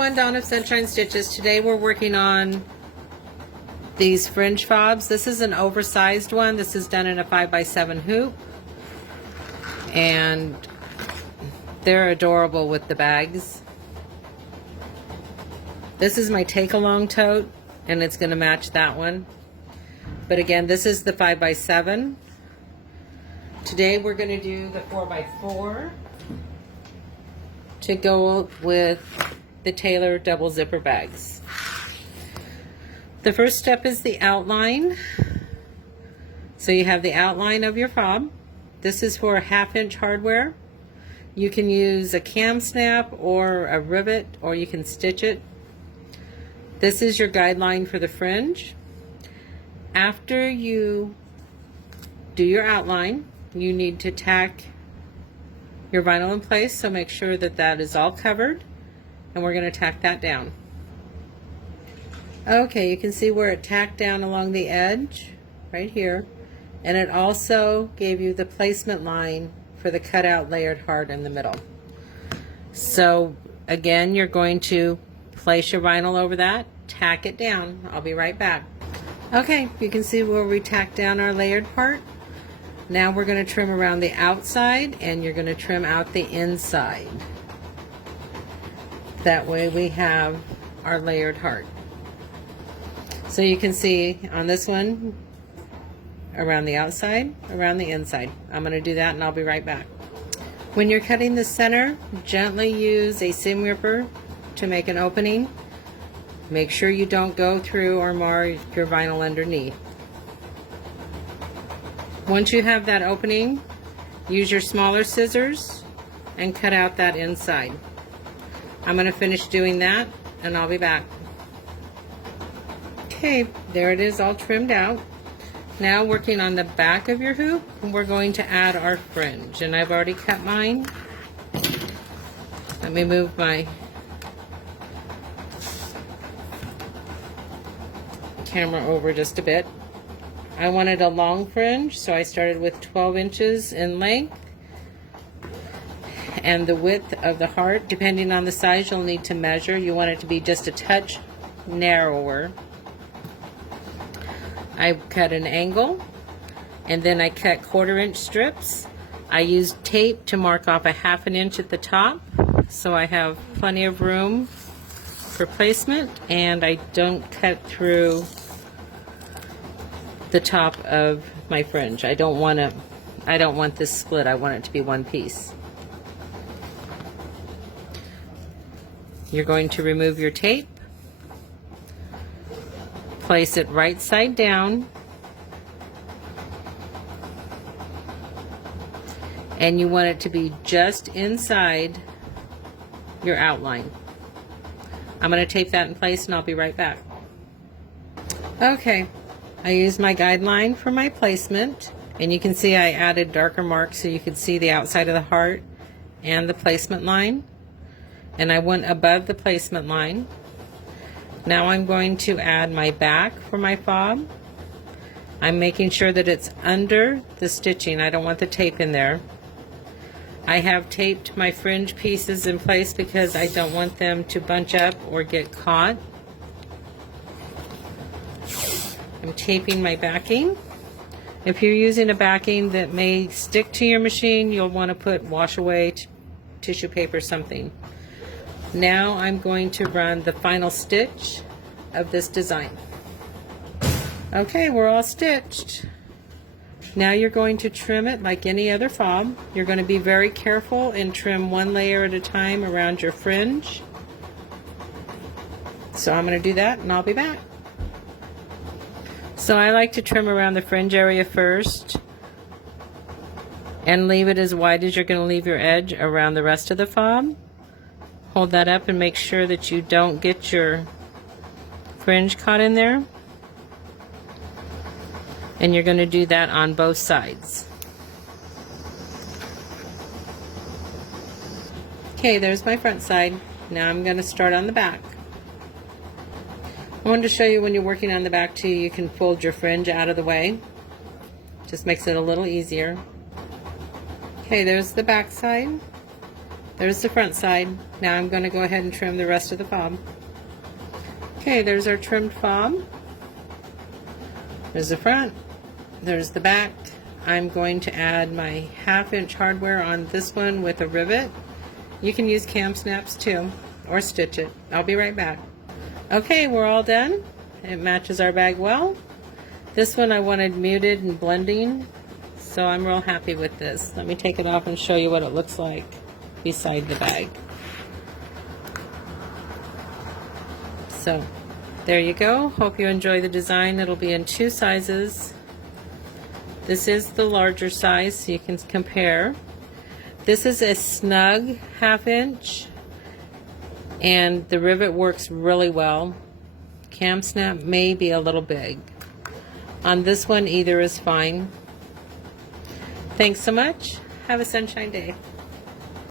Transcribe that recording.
everyone, Dawn of Sunshine Stitches. Today we're working on these fringe fobs. This is an oversized one. This is done in a 5x7 hoop. And they're adorable with the bags. This is my take-along tote, and it's going to match that one. But again, this is the 5x7. Today we're going to do the 4x4 to go with the Taylor double zipper bags. The first step is the outline. So you have the outline of your fob. This is for a 1/2 inch hardware. You can use a cam snap or a rivet, or you can stitch it. This is your guideline for the fringe. After you do your outline, you need to tack your vinyl in place, so make sure that that is all covered, and we're going to tack that down. Okay, you can see where it tacked down along the edge right here, and it also gave you the placement line for the cutout layered heart in the middle. So again, you're going to place your vinyl over that, tack it down. I'll be right back. Okay, you can see where we tacked down our layered part. Now we're going to trim around the outside, and you're going to trim out the inside. That way we have our layered heart. So you can see on this one, around the outside, around the inside. I'm going to do that, and I'll be right back. When you're cutting the center, gently use a seam ripper to make an opening. Make sure you don't go through or mar your vinyl underneath. Once you have that opening, use your smaller scissors and cut out that inside. I'm going to finish doing that, and I'll be back. Okay, there it is, all trimmed out. Now working on the back of your hoop, we're going to add our fringe, and I've already cut mine. Let me move my camera over just a bit. I wanted a long fringe, so I started with 12 inches in length, and the width of the heart, depending on the size you'll need to measure. You want it to be just a touch narrower. I cut an angle, and then I cut 1/4 inch strips. I used tape to mark off a 1/2 inch at the top, so I have plenty of room for placement, and I don't cut through the top of my fringe. I don't want this split. I want it to be one piece. You're going to remove your tape, place it right side down, and you want it to be just inside your outline. I'm going to tape that in place, and I'll be right back. Okay, I used my guideline for my placement, and you can see I added darker marks so you could see the outside of the heart and the placement line, and I went above the placement line. Now I'm going to add my back for my fob. I'm making sure that it's under the stitching. I don't want the tape in there. I have taped my fringe pieces in place because I don't want them to bunch up or get caught. I'm taping my backing. If you're using a backing that may stick to your machine, you'll want to put wash away tissue paper, something. Now I'm going to run the final stitch of this design. Okay, we're all stitched. Now you're going to trim it like any other fob. You're going to be very careful and trim one layer at a time around your fringe. So I'm going to do that, and I'll be back. So I like to trim around the fringe area first and leave it as wide as you're going to leave your edge around the rest of the fob. Hold that up and make sure that you don't get your fringe caught in there. And you're going to do that on both sides. Okay, there's my front side. Now I'm going to start on the back. I wanted to show you when you're working on the back too, you can fold your fringe out of the way. Just makes it a little easier. Okay, there's the back side. There's the front side. Now I'm going to go ahead and trim the rest of the fob. Okay, there's our trimmed fob. There's the front. There's the back. I'm going to add my 1/2 inch hardware on this one with a rivet. You can use cam snaps too, or stitch it. I'll be right back. Okay, we're all done. It matches our bag well. This one I wanted muted and blending, so I'm real happy with this. Let me take it off and show you what it looks like beside the bag. So there you go. Hope you enjoy the design. It'll be in 2 sizes. This is the larger size, so you can compare. This is a snug 1/2 inch, and the rivet works really well. Cam snap may be a little big. On this one, either is fine. Thanks so much. Have a sunshine day.